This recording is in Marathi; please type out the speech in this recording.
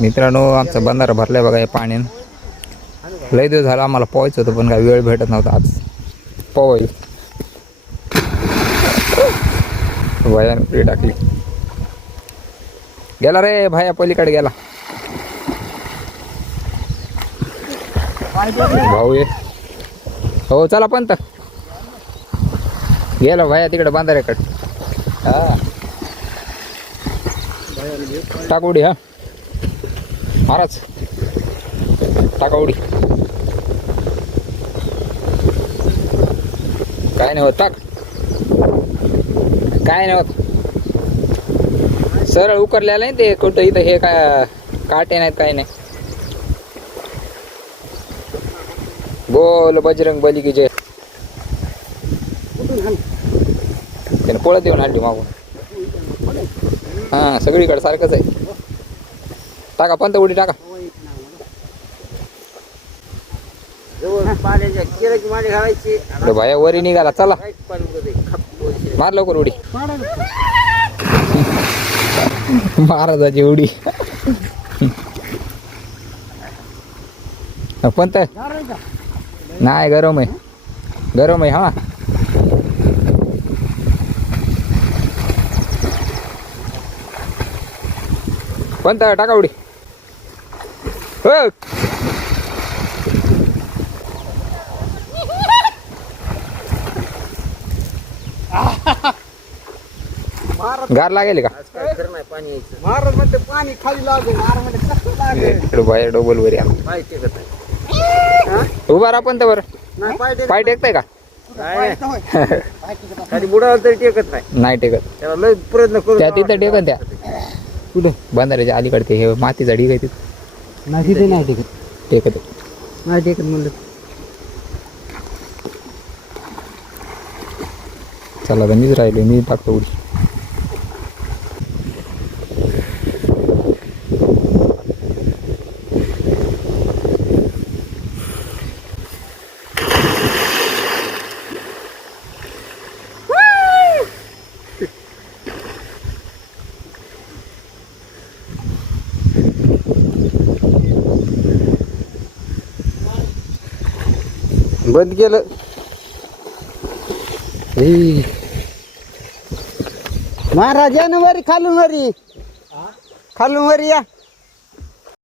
मित्रांनो, आमचा बंधारा भरलाय बघा या पाण्यानं. लय दिवस झाला आम्हाला पोहायचं होतं, पण काय वेळ भेटत नव्हता. आज पोहाय वयानं उडी टाकली. गेला रे भाया, पलीकडे गेला. भाऊ ये. हो चला पंत. गेला भाया तिकडे बांधाऱ्याकडे. हा टाक उडी. हा महाराज टाका उडी. काय नाही होत, टाक. काय नाही होत. सरळ उकरलेला नाही ते कुठं. इथं हे काय काटे नाहीत, काय नाही. बोल बजरंग बली की जय. त्याने पळत येऊन हल्ली मागून. हा सगळीकडे सारखंच आहे. टाका पंत उडी टाका. भाया वरी निघाला. चला मार लवकर उडी. महाराजाची उडी. पंत नाही, गरम आहे, गरम आहे. हा पंत टाका उडी. गार लागेल का? पाणी खाली लागेल. बाहेर डोबल वरी उभा राहा पंत. बरं पाय टेकताय का? खाली बुडाला तरी टेकत नाही. नाही टेकत. त्याला लय प्रयत्न करू. त्या तिथं टेकत. त्या कुठे बंधाऱ्याच्या अलीकडे ते हे मातीचा ढीग आहे तिथं. नाही तिथे नाही टेकत. टेकत नाही टेकत म्हणलं. चला तर मीच राहिले. मी टाकतो उडी. बंद केलं. महाराज या ना वरी, खालून वरी, खालून वरी या.